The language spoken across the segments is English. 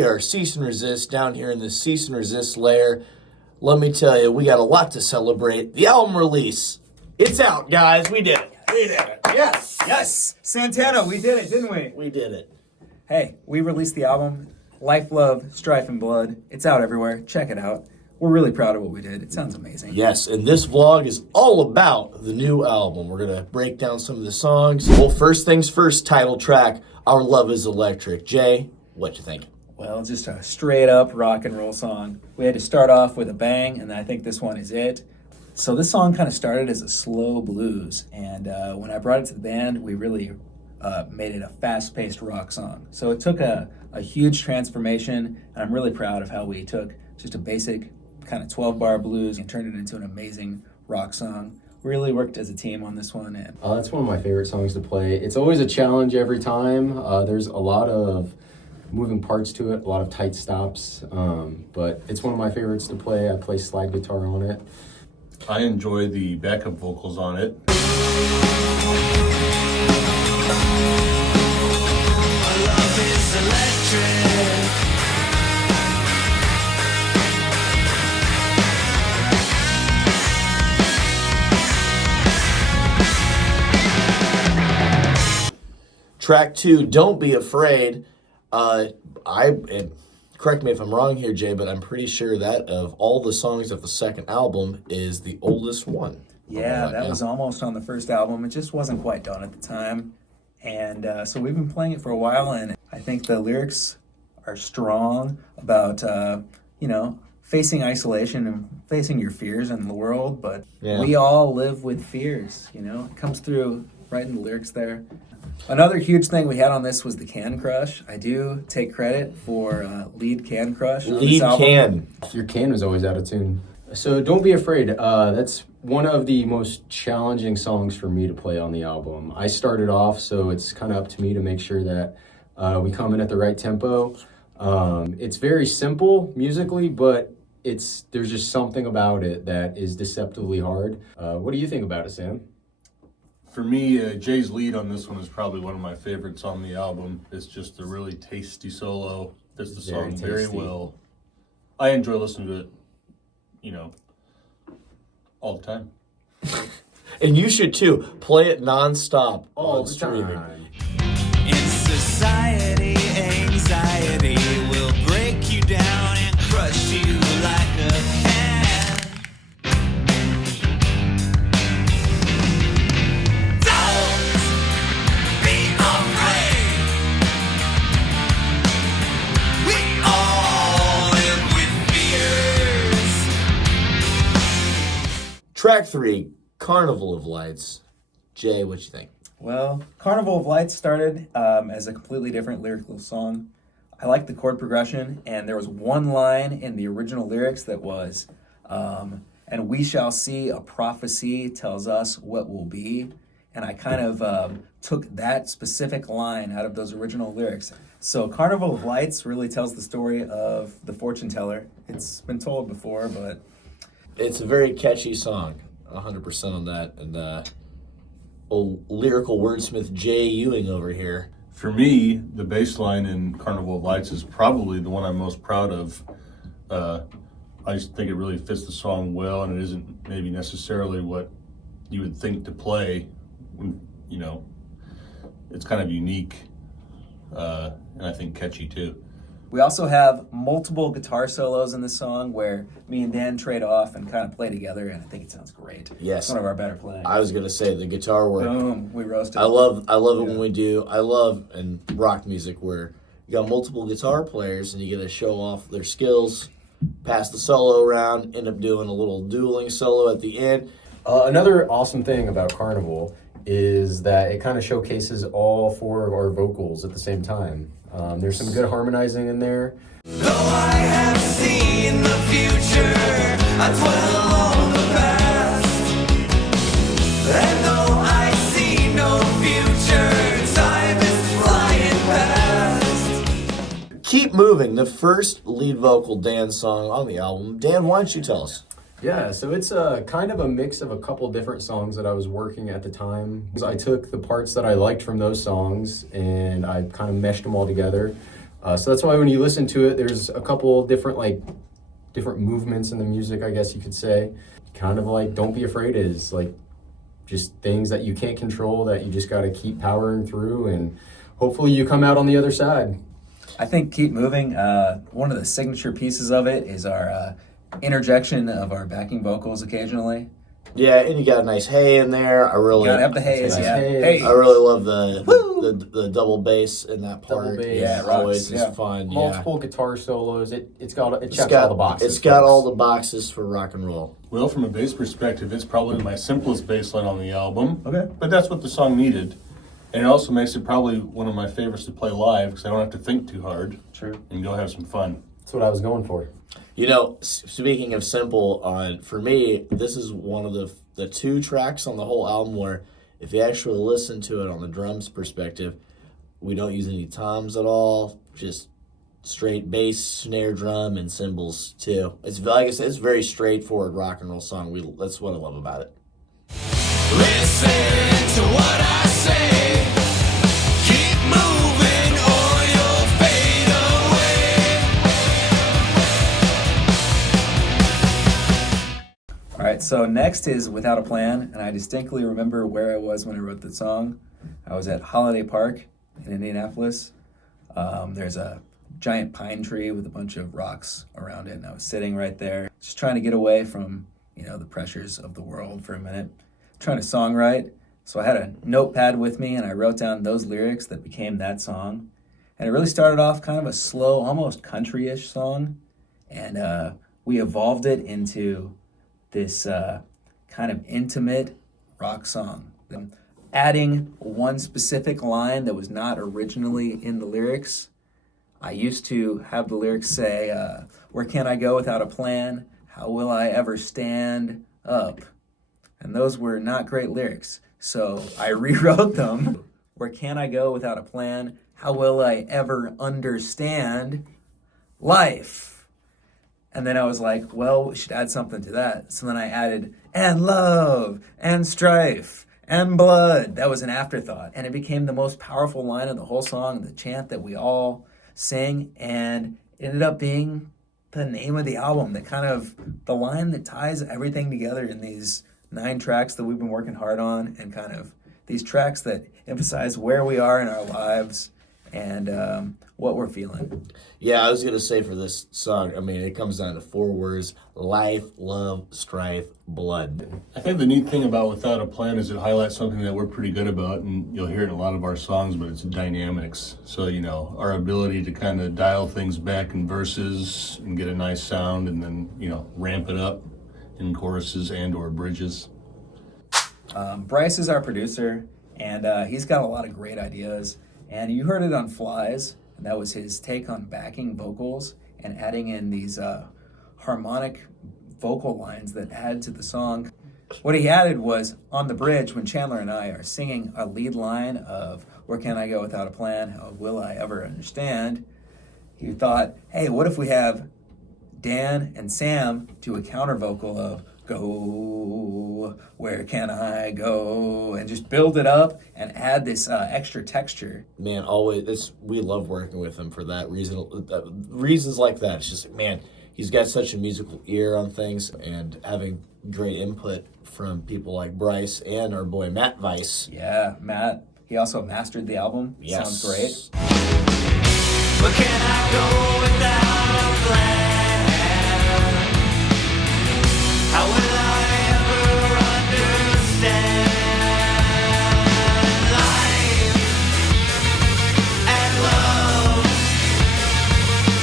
we are cease and resist down here in the cease and resist lair. Let me tell you, we got a lot to celebrate. The album release. It's out, guys. We did it. We did it. Yes. Yes. Santana, we did it, didn't we? We did it. Hey, we released the album, Love Strife Blood. It's out everywhere. Check it out. We're really proud of what we did. It sounds amazing. Yes, and this vlog is all about the new album. We're going to break down some of the songs. Well, first things first, title track, Our Love is Electric. Jay, what you think? Well, just a straight up rock and roll song. We had to start off with a bang, and I think this one is it. So this song kind of started as a slow blues, and when I brought it to the band, we really made it a fast-paced rock song. So it took a huge transformation, and I'm really proud of how we took just a basic kind of 12-bar blues and turned it into an amazing rock song. We really worked as a team on this one. And that's one of my favorite songs to play. It's always a challenge every time. There's a lot of moving parts to it, a lot of tight stops, but it's one of my favorites to play. I play slide guitar on it. I enjoy the backup vocals on it. Track 2, Don't Be Afraid. Correct me if I'm wrong here, Jay, but I'm pretty sure that of all the songs of the second album is the oldest one. Yeah, that was almost on the first album. It just wasn't quite done at the time. And so we've been playing it for a while, and I think the lyrics are strong about, facing isolation and facing your fears in the world. But we all live with fears, It comes through right in the lyrics there. Another huge thing we had on this was the can crush. I do take credit for lead can crush. Lead can. Your can was always out of tune. So Don't Be Afraid. That's one of the most challenging songs for me to play on the album. I started off, so it's kind of up to me to make sure that we come in at the right tempo. It's very simple musically, but there's just something about it that is deceptively hard. What do you think about it, Sam? For me, Jay's lead on this one is probably one of my favorites on the album. It's just a really tasty solo. Fits the song very well. I enjoy listening to it, all the time. And you should too. Play it nonstop All on the streaming. time. In society, anxiety will break you down and crush you like a can. Don't be afraid. We all live with fears. Track 3, Carnival of Lights. Jay, what you think? Well, Carnival of Lights started as a completely different lyrical song. I liked the chord progression, and there was one line in the original lyrics that was, and we shall see, a prophecy tells us what will be. And I kind of took that specific line out of those original lyrics. So Carnival of Lights really tells the story of the fortune teller. It's been told before, but It's a very catchy song. 100% on that. And old lyrical wordsmith Jay Ewing over here. For me, the bass line in Carnival of Lights is probably the one I'm most proud of. I just think it really fits the song well, and it isn't maybe necessarily what you would think to play. It's kind of unique, and I think catchy too. we also have multiple guitar solos in this song where me and Dan trade off and kind of play together, and I think it sounds great. Yes. It's one of our better playing. I was gonna say the guitar work. Boom, we roasted. I love it when we do. I love in rock music where you got multiple guitar players and you get to show off their skills, pass the solo around, end up doing a little dueling solo at the end. Another awesome thing about Carnival is that it kind of showcases all four of our vocals at the same time. There's some good harmonizing in there. Though I have seen the future, I dwell on the past. And though I see no future, time is flying past. Keep Moving, the first lead vocal Dan song on the album. Dan, why don't you tell us? Yeah, so it's kind of a mix of a couple different songs that I was working at the time. So I took the parts that I liked from those songs and I kind of meshed them all together. So that's why when you listen to it, there's a couple different movements in the music, I guess you could say. Kind of like Don't Be Afraid is like just things that you can't control that you just got to keep powering through, and hopefully you come out on the other side. I think Keep Moving, one of the signature pieces of it is our interjection of our backing vocals occasionally. Yeah, and you got a nice hey in there. I really Gotta have the haze, Nice yeah. hey. Hey. I really love the double bass in that part. Double bass. Yeah, it Yeah, always rocks, is fun. Multiple guitar solos. It checks all the boxes. It's got all the boxes for rock and roll. Well, from a bass perspective, it's probably my simplest bass line on the album. Okay. But that's what the song needed. And it also makes it probably one of my favorites to play live because I don't have to think too hard. True. And go have some fun. That's what I was going for. You know, speaking of simple, for me, this is one of the 2 tracks on the whole album where if you actually listen to it on the drums perspective, we don't use any toms at all, just straight bass, snare drum, and cymbals too. It's like I said, it's a very straightforward rock and roll song. That's what I love about it. Listen to what I say. Keep moving or you'll fade away. All right, so next is Without a Plan, and I distinctly remember where I was when I wrote the song. I was at Holiday Park in Indianapolis. There's a giant pine tree with a bunch of rocks around it, and I was sitting right there, just trying to get away from, the pressures of the world for a minute, trying to songwrite. So I had a notepad with me, and I wrote down those lyrics that became that song. And it really started off kind of a slow, almost country-ish song, and we evolved it into this kind of intimate rock song. Adding one specific line that was not originally in the lyrics. I used to have the lyrics say, where can I go without a plan? How will I ever stand up? And those were not great lyrics. So I rewrote them. Where can I go without a plan? How will I ever understand life? And then I was like, well, we should add something to that. So then I added, and love, and strife, and blood. That was an afterthought. And it became the most powerful line of the whole song, the chant that we all sing, and it ended up being the name of the album, the line that ties everything together in these 9 tracks that we've been working hard on, and kind of these tracks that emphasize where we are in our lives and what we're feeling. Yeah, I was going to say for this song, I mean, it comes down to 4 words: life, love, strife, blood. I think the neat thing about Without a Plan is it highlights something that we're pretty good about, and you'll hear it in a lot of our songs, but it's dynamics. So, our ability to kind of dial things back in verses and get a nice sound and then, ramp it up in choruses and or bridges. Bryce is our producer, and he's got a lot of great ideas. And you heard it on Flies, and that was his take on backing vocals and adding in these harmonic vocal lines that add to the song. What he added was, on the bridge, when Chandler and I are singing a lead line of where can I go without a plan, how will I ever understand, he thought, hey, what if we have Dan and Sam do a counter vocal of go, where can I go, and just build it up and add this extra texture. Man, we love working with him for that reason. Reasons like that. It's just, man, he's got such a musical ear on things, and having great input from people like Bryce and our boy Matt Weiss. Yeah, Matt. He also mastered the album. Yes. Sounds great. Where can I go without a plan? How will I ever understand life and love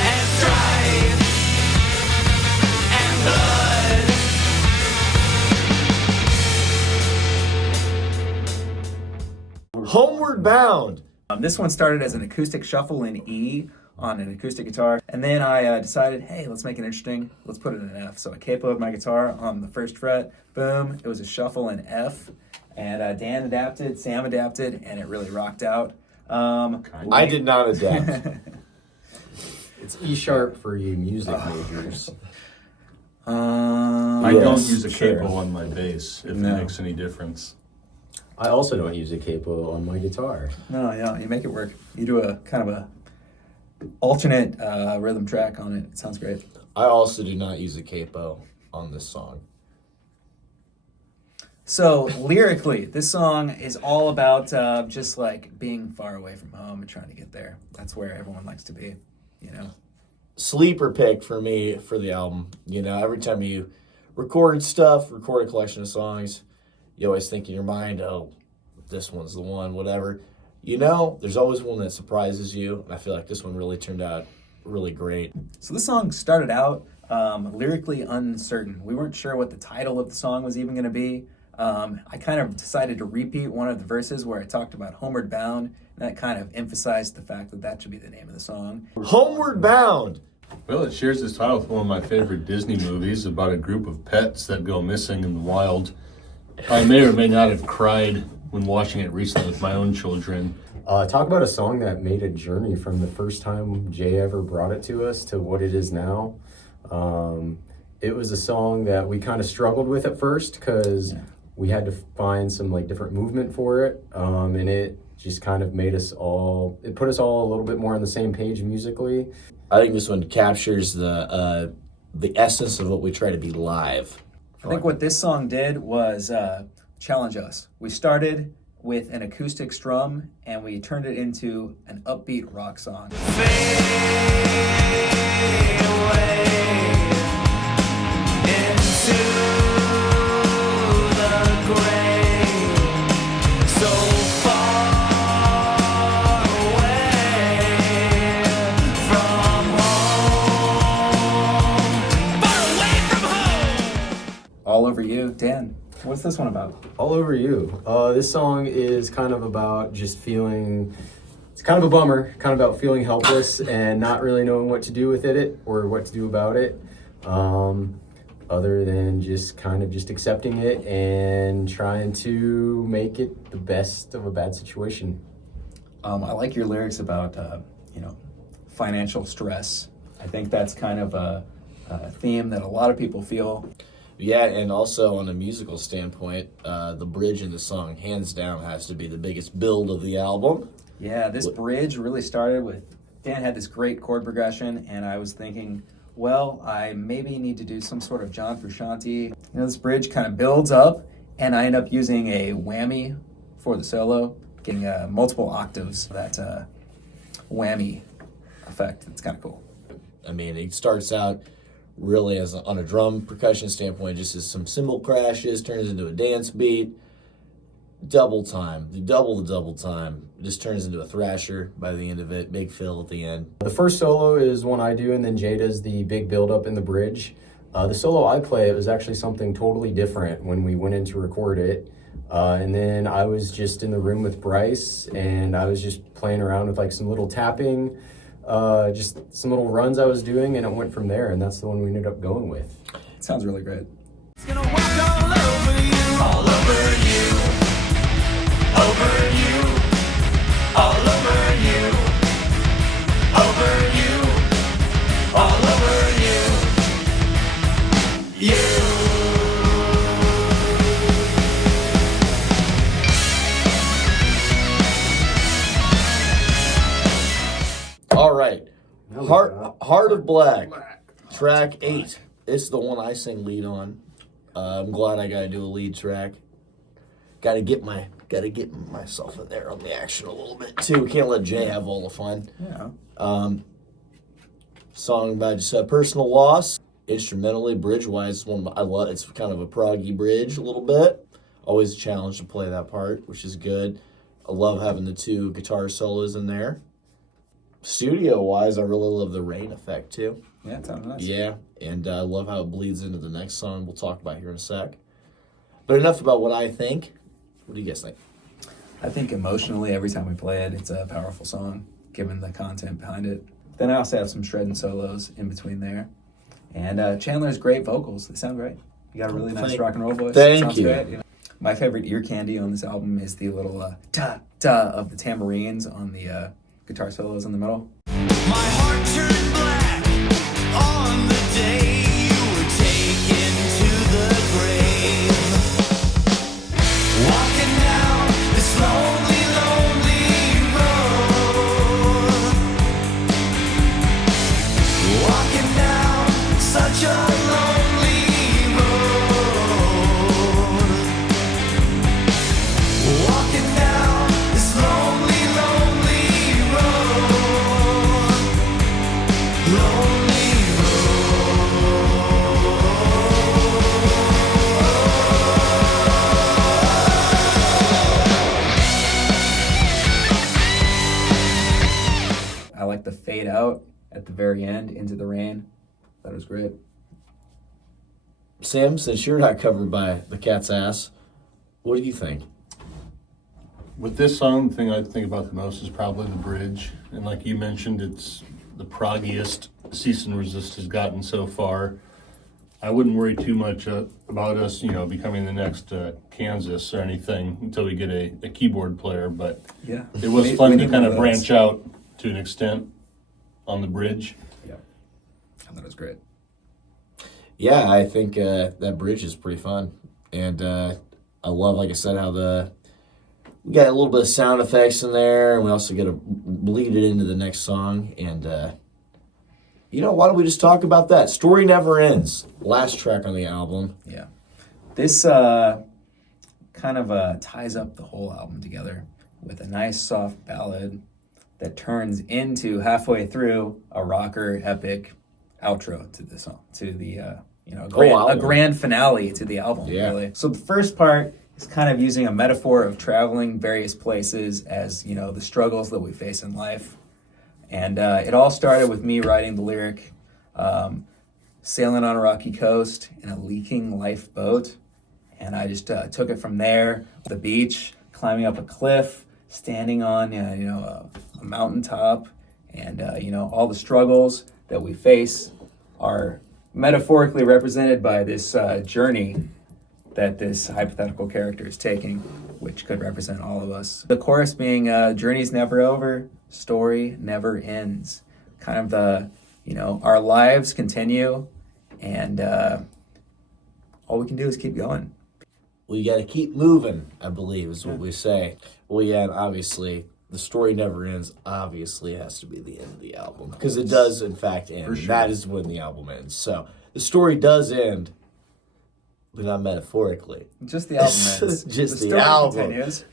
and strife and blood? Homeward Bound. This one started as an acoustic shuffle in E on an acoustic guitar, and then I decided, hey, let's make it interesting. Let's put it in F. So I capoed my guitar on the first fret. Boom. It was a shuffle in F, and Dan adapted, Sam adapted, and it really rocked out. I did not adapt. It's E sharp for you music majors. I Yes, don't use a sure. capo on my bass, if No. it makes any difference. I also don't use a capo on my guitar. No, yeah, you make it work. You do a kind of a alternate rhythm track on it. It sounds great. I also do not use a capo on this song. So lyrically, this song is all about just like being far away from home and trying to get there. That's where everyone likes to be, you know. Sleeper pick for me for the album. You know, every time you record a collection of songs, you always think in your mind, oh, this one's the one, whatever. You know, there's always one that surprises you, and I feel like this one really turned out really great. So this song started out lyrically uncertain. We weren't sure what the title of the song was even going to be. I kind of decided to repeat one of the verses where I talked about Homeward Bound, and that kind of emphasized the fact that that should be the name of the song. Homeward Bound! Well, it shares this title with one of my favorite Disney movies about a group of pets that go missing in the wild. I may or may not have cried when watching it recently with my own children. Talk about a song that made a journey from the first time Jay ever brought it to us to what it is now. It was a song that we kind of struggled with at first because we had to find some like different movement for it, and it just kind of made us all, it put us all a little bit more on the same page musically. I think this one captures the essence of what we try to be live. I think what this song did was challenge us. We started with an acoustic strum and we turned it into an upbeat rock song. All Over You. Dan, what's this one about? All Over You. This song is kind of about just feeling, it's kind of a bummer, kind of about feeling helpless and not really knowing what to do with it or what to do about it, other than just kind of just accepting it and trying to make it the best of a bad situation. I like your lyrics about, financial stress. I think that's kind of a theme that a lot of people feel. Yeah, and also on a musical standpoint, the bridge in the song, hands down, has to be the biggest build of the album. Yeah, this bridge really started with, Dan had this great chord progression, and I was thinking, well, I maybe need to do some sort of John Frusciante. This bridge kind of builds up, and I end up using a whammy for the solo, getting multiple octaves, that whammy effect. It's kind of cool. I mean, it starts out really as on a drum percussion standpoint, just as some cymbal crashes, turns into a dance beat. Double time, the double time, it just turns into a thrasher by the end of it. Big fill at the end. The first solo is one I do, and then Jay does the big build up in the bridge. The solo I play, it was actually something totally different when we went in to record it. And then I was just in the room with Bryce, and I was just playing around with like some little tapping, just some little runs I was doing, and it went from there, and that's the one we ended up going with. It sounds really great. It's gonna walk all over you, all over you, over you, all over you, over you, all over you, you. All right, Heart of Black, track 8. It's the one I sing lead on. I'm glad I got to do a lead track. Got to get myself in there on the action a little bit too. Can't let Jay have all the fun. Yeah. Song about just personal loss. Instrumentally, bridge-wise, I love. It's kind of a proggy bridge a little bit. Always a challenge to play that part, which is good. I love having the 2 guitar solos in there. Studio-wise, I really love the rain effect too. Yeah, it sounds nice. Yeah, and I love how it bleeds into the next song we'll talk about here in a sec. But enough about what I think. What do you guys think? I think emotionally, every time we play it, it's a powerful song, given the content behind it. Then I also have some shredding solos in between there. And Chandler's great vocals. They sound great. You got a really nice rock and roll voice. Thank Sounds you. Great. My favorite ear candy on this album is the little ta-ta of the tambourines on the guitar solos in the middle. My heart turned black on the day you were taken to the grave. Walking down this lonely, lonely road. out at the very end, Into the Rain. That was great. Sam, since you're not covered by the cat's ass, what do you think? With this song, the thing I think about the most is probably the bridge. And like you mentioned, it's the proggiest Cease and Resist has gotten so far. I wouldn't worry too much about us, becoming the next Kansas or anything until we get a keyboard player. But Yeah. it was We fun to need kind one of those. branch out to an extent on the bridge. Yeah. I thought it was great. Yeah, I think that bridge is pretty fun. And I love, like I said, how we got a little bit of sound effects in there, and we also get to bleed it into the next song. And, why don't we just talk about that? Story Never Ends, last track on the album. Yeah. This kind of ties up the whole album together with a nice soft ballad that turns into, halfway through, a rocker epic outro to the song, to the a grand finale to the album. Yeah. Really. So the first part is kind of using a metaphor of traveling various places as the struggles that we face in life, and it all started with me writing the lyric, sailing on a rocky coast in a leaking lifeboat, and I just took it from there. The beach, climbing up a cliff, standing on a mountaintop, and all the struggles that we face are metaphorically represented by this journey that this hypothetical character is taking, which could represent all of us. The chorus being, journey's never over, story never ends. Kind of the, our lives continue, and all we can do is keep going. We got to keep moving, I believe, is what we say. Well, yeah, and obviously, the story never ends. Obviously, it has to be the end of the album, because it does, in fact, end. For sure. That is when the album ends. So the story does end, but not metaphorically. Just the album ends. Just the the story album. continues.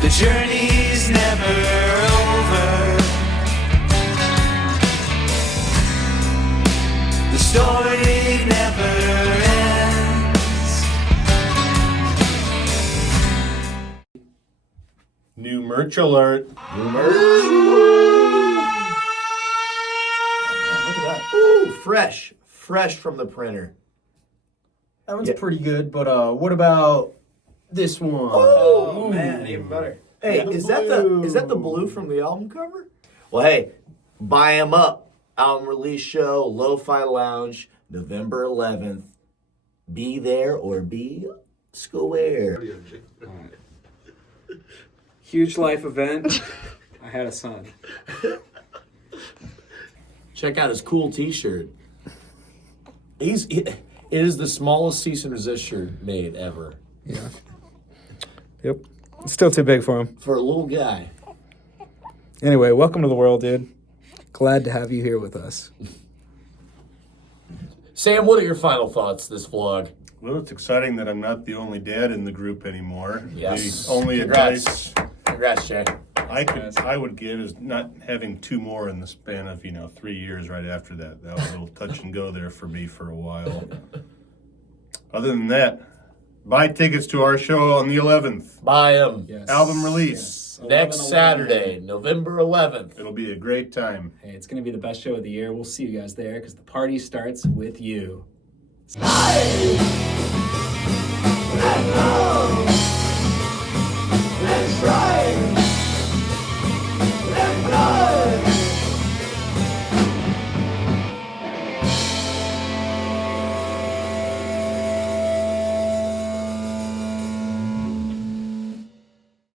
The journey's never over. The story never ends. New merch alert. Look at that. Ooh, fresh from the printer. That one's Yeah. pretty good, but what about this one? Oh, man, even better. Hey, Yeah. is that the blue from the album cover? Well, hey, buy 'em up. Album release show, Lo-Fi Lounge, November 11th. Be there or be square. Huge life event. I had a son. Check out his cool T-shirt. It is the smallest Cease and Resist shirt made ever Yeah. Yep. Still too big for him. for a little guy. Anyway, welcome to the world, dude. Glad to have you here with us. Sam, what are your final thoughts this vlog? Well, it's exciting that I'm not the only dad in the group anymore. Yes. The only Congrats. advice Congrats, Jay. I would give is not having two more in the span of 3 years right after that. That was a little touch and go there for me for a while. Other than that, buy tickets to our show on the 11th. Buy 'em. Yes. Album release. Next Saturday, November 11th. It'll be a great time. Hey, it's going to be the best show of the year. We'll see you guys there because the party starts with you. Let's ride.